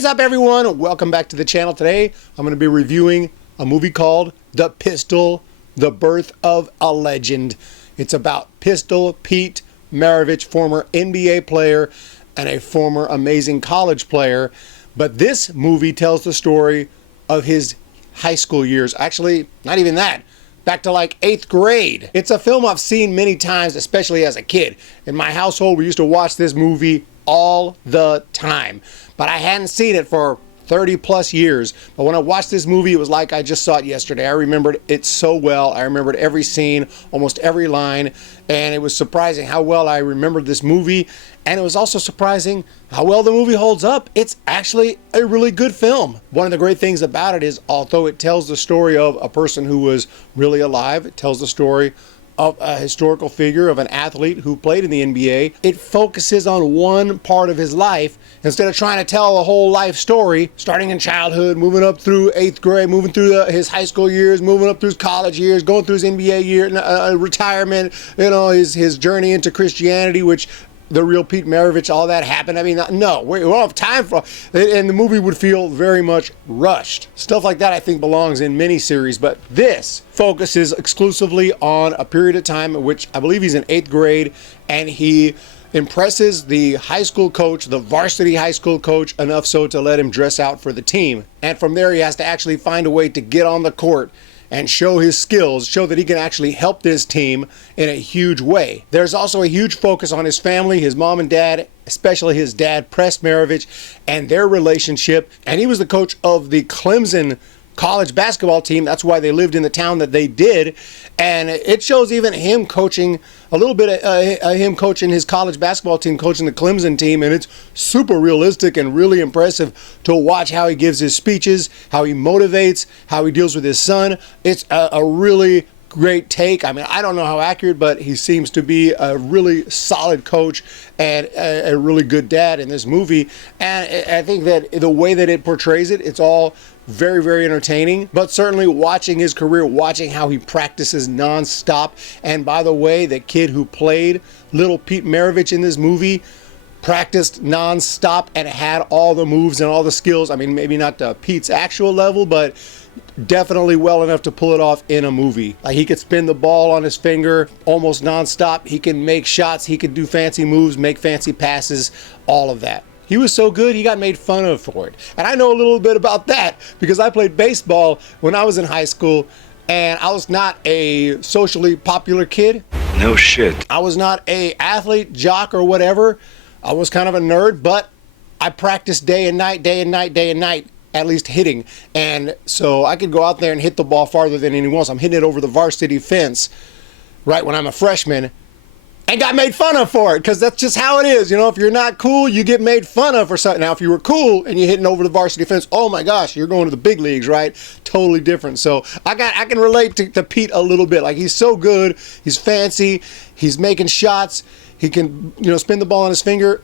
What is up, everyone? Welcome back to the channel. Today I'm going to be reviewing a movie called The Pistol, The Birth of a Legend. It's about Pistol Pete Maravich, former NBA player and a former amazing college player. But this movie tells the story of his high school years. Actually, not even that. Back to like 8th grade. It's a film I've seen many times, especially as a kid. In my household, we used to watch this movie all the time. But I hadn't seen it for 30 plus years. But when I watched this movie, it was like I just saw it yesterday. I remembered it so well. I remembered every scene, almost every line. And it was surprising how well I remembered this movie. And it was also surprising how well the movie holds up. It's actually a really good film. One of the great things about it is, although it tells the story of a person who was really alive, it tells the story of a historical figure, of an athlete who played in the NBA, it focuses on one part of his life instead of trying to tell a whole life story, starting in childhood, moving up through 8th grade, moving through his high school years, moving up through his college years, going through his NBA year, retirement, his journey into Christianity, which the real Pete Maravich, all that happened. I mean, no, we don't have time for it, and the movie would feel very much rushed. Stuff like that I think belongs in miniseries, but this focuses exclusively on a period of time in which I believe he's in 8th grade, and he impresses the high school coach, the varsity high school coach, enough so to let him dress out for the team. And from there, he has to actually find a way to get on the court and show his skills, show that he can actually help this team in a huge way. There's also a huge focus on his family, his mom and dad, especially his dad, Press Maravich, and their relationship. And he was the coach of the Clemson college basketball team. That's why they lived in the town that they did. And it shows even him coaching, a little bit of him coaching his college basketball team, coaching the Clemson team. And it's super realistic and really impressive to watch how he gives his speeches, how he motivates, how he deals with his son. It's a really great take. I mean, I don't know how accurate, but he seems to be a really solid coach and a really good dad in this movie. And I think that the way that it portrays it, it's all very, very entertaining. But certainly watching his career, watching how he practices nonstop. And by the way, the kid who played little Pete Maravich in this movie practiced nonstop and had all the moves and all the skills. I mean, maybe not to Pete's actual level, but definitely well enough to pull it off in a movie. Like, he could spin the ball on his finger almost nonstop. He can make shots. He could do fancy moves, make fancy passes, all of that. He was so good, he got made fun of for it. And I know a little bit about that because I played baseball when I was in high school, and I was not a socially popular kid. No shit. I was not a athlete, jock, or whatever. I was kind of a nerd, but I practiced day and night, day and night, day and night, at least hitting. And so I could go out there and hit the ball farther than anyone else. I'm hitting it over the varsity fence right when I'm a freshman, and got made fun of for it, because that's just how it is. You know, if you're not cool, you get made fun of for something. Now, if you were cool and you're hitting over the varsity fence, oh my gosh, you're going to the big leagues, right? Totally different. So I can relate to Pete a little bit. Like, he's so good, he's fancy, he's making shots, he can, spin the ball on his finger.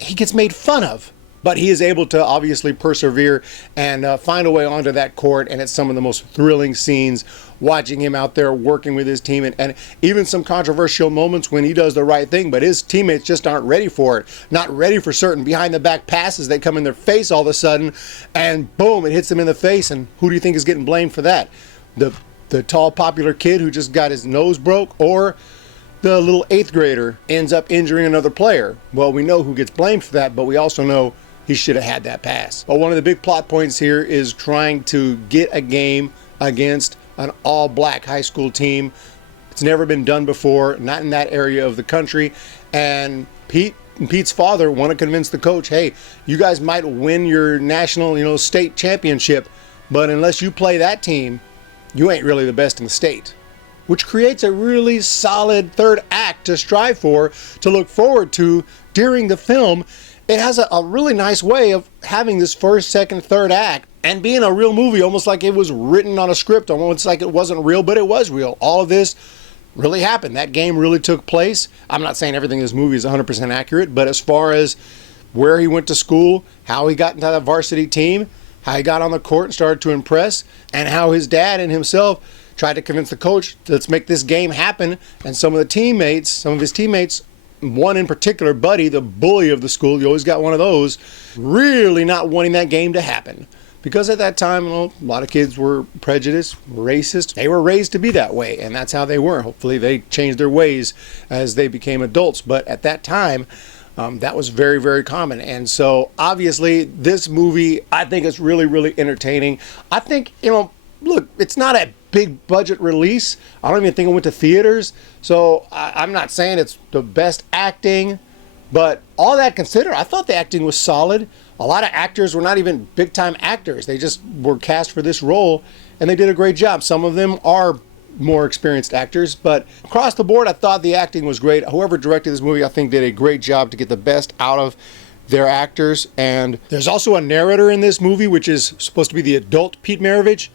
He gets made fun of, but he is able to obviously persevere and find a way onto that court. And it's some of the most thrilling scenes watching him out there working with his team, and even some controversial moments when he does the right thing, but his teammates just aren't ready for it. Not ready for certain behind the back passes that come in their face all of a sudden, and boom, it hits them in the face. And who do you think is getting blamed for that? The tall popular kid who just got his nose broke, or the little 8th grader ends up injuring another player? Well, we know who gets blamed for that, but we also know he should have had that pass. But one of the big plot points here is trying to get a game against an all-black high school team. It's never been done before, not in that area of the country. And Pete's father want to convince the coach, hey, you guys might win your national, state championship, but unless you play that team, you ain't really the best in the state. Which creates a really solid third act to strive for, to look forward to during the film. It has a really nice way of having this first, second, third act and being a real movie, almost like it was written on a script, almost like it wasn't real, but it was real. All of this really happened. That game really took place. I'm not saying everything in this movie is 100% accurate, but as far as where he went to school, how he got into that varsity team, how he got on the court and started to impress, and how his dad and himself tried to convince the coach, let's make this game happen. And some of his teammates one in particular, Buddy, the bully of the school, you always got one of those, really not wanting that game to happen. Because at that time, you know, a lot of kids were prejudiced, racist. They were raised to be that way, and that's how they were. Hopefully they changed their ways as they became adults. But at that time, that was very, very common. And so obviously this movie, I think it's really, really entertaining. I think, you know, look, it's not a big budget release. I don't even think it went to theaters. So I'm not saying it's the best acting, but all that considered, I thought the acting was solid. A lot of actors were not even big time actors. They just were cast for this role and they did a great job. Some of them are more experienced actors, but across the board, I thought the acting was great. Whoever directed this movie, I think did a great job to get the best out of their actors. And there's also a narrator in this movie, which is supposed to be the adult Pete Maravich.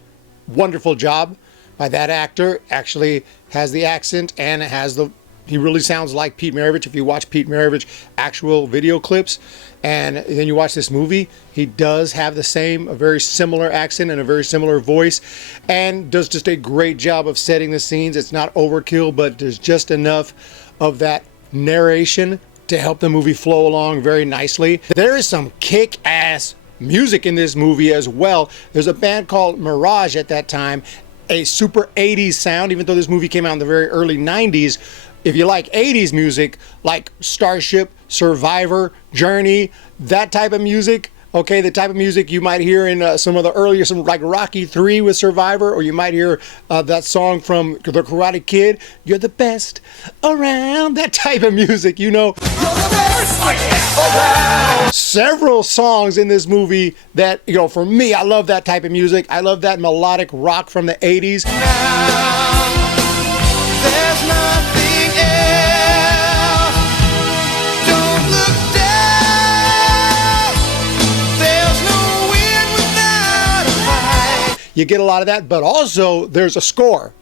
Wonderful job by that actor. Actually has the accent and has he really sounds like Pete Maravich. If you watch Pete Maravich actual video clips and then you watch this movie, he does have a very similar accent and a very similar voice, and does just a great job of setting the scenes. It's not overkill, but there's just enough of that narration to help the movie flow along very nicely. There is some kick-ass music in this movie as well. There's a band called Mirage at that time, a super 80s sound, even though this movie came out in the very early 90s. If you like 80s music, like Starship, Survivor, Journey, that type of music, okay, the type of music you might hear in some of the earlier, some like Rocky 3 with Survivor, or you might hear that song from The Karate Kid, You're the Best Around, that type of music, you know. You're the best around. Several songs in this movie that, you know, for me, I love that type of music. I love that melodic rock from the 80s. Now, there's nothing else. Don't look down. There's no wind without a fight. You get a lot of that, but also there's a score.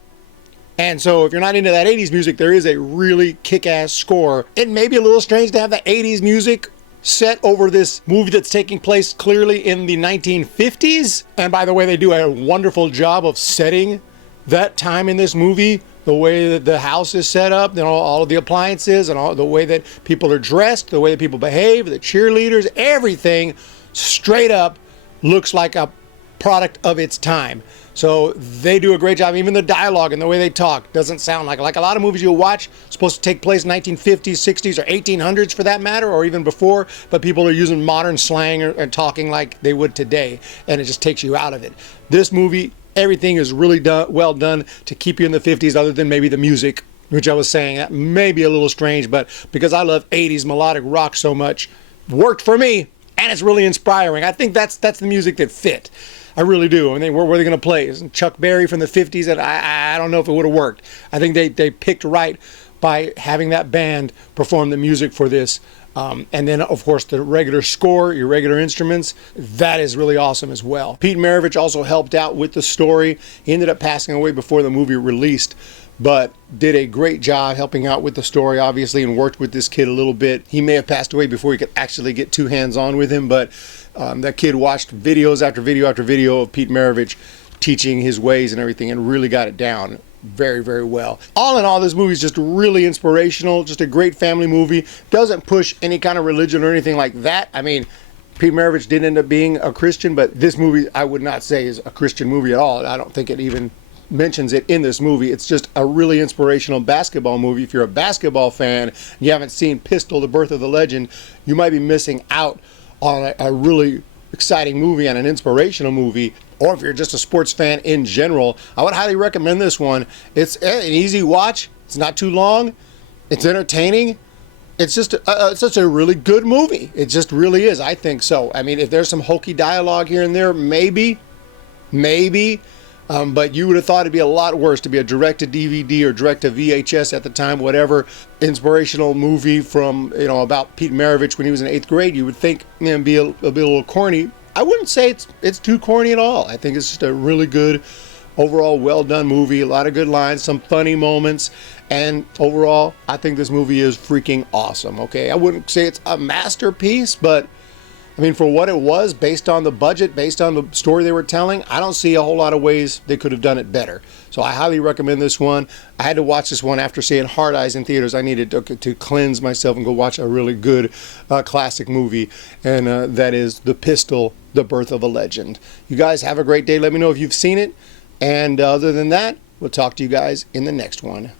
And so if you're not into that 80s music, there is a really kick-ass score. It may be a little strange to have the 80s music set over this movie that's taking place clearly in the 1950s. And by the way, they do a wonderful job of setting that time in this movie. The way that the house is set up, you know, all of the appliances and all the way that people are dressed, the way that people behave, the cheerleaders, everything straight up looks like a product of its time. So they do a great job. Even the dialogue and the way they talk doesn't sound like a lot of movies you'll watch supposed to take place in 1950s, 60s, or 1800s for that matter, or even before, but people are using modern slang and talking like they would today, and it just takes you out of it. This movie, everything is really well done to keep you in the 50s, other than maybe the music, which I was saying that may be a little strange, but because I love 80s melodic rock so much, worked for me, and it's really inspiring. I think that's the music that fit. I really do. I mean, where are they going to play? Isn't Chuck Berry from the 50s? And I don't know if it would have worked. I think they picked right by having that band perform the music for this. And then, of course, the regular score, your regular instruments, that is really awesome as well. Pete Maravich also helped out with the story. He ended up passing away before the movie released, but did a great job helping out with the story, obviously, and worked with this kid a little bit. He may have passed away before he could actually get too hands-on with him, but that kid watched videos after video after video of Pete Maravich teaching his ways and everything, and really got it down very, very well. All in all, this movie is just really inspirational, just a great family movie. Doesn't push any kind of religion or anything like that. I mean, Pete Maravich did end up being a Christian, but this movie I would not say is a Christian movie at all. I don't think it even mentions it in this movie. It's just a really inspirational basketball movie. If you're a basketball fan and you haven't seen Pistol, The Birth of the Legend, you might be missing out on a really exciting movie and an inspirational movie. Or if you're just a sports fan in general, I would highly recommend this one. It's an easy watch. It's not too long. It's entertaining. It's just such a really good movie. It just really is. I think so. I mean, if there's some hokey dialogue here and there, maybe. But you would have thought it'd be a lot worse to be a direct-to-DVD or direct-to-VHS at the time, whatever inspirational movie from, you know, about Pete Maravich when he was in 8th grade. You would think, you know, it'd be a little corny. I wouldn't say it's too corny at all. I think it's just a really good, overall well-done movie. A lot of good lines, some funny moments, and overall, I think this movie is freaking awesome, okay? I wouldn't say it's a masterpiece, but I mean, for what it was, based on the budget, based on the story they were telling, I don't see a whole lot of ways they could have done it better. So I highly recommend this one. I had to watch this one after seeing Hard Eyes in theaters. I needed to cleanse myself and go watch a really good classic movie, and that is The Pistol, The Birth of a Legend. You guys have a great day. Let me know if you've seen it. And other than that, we'll talk to you guys in the next one.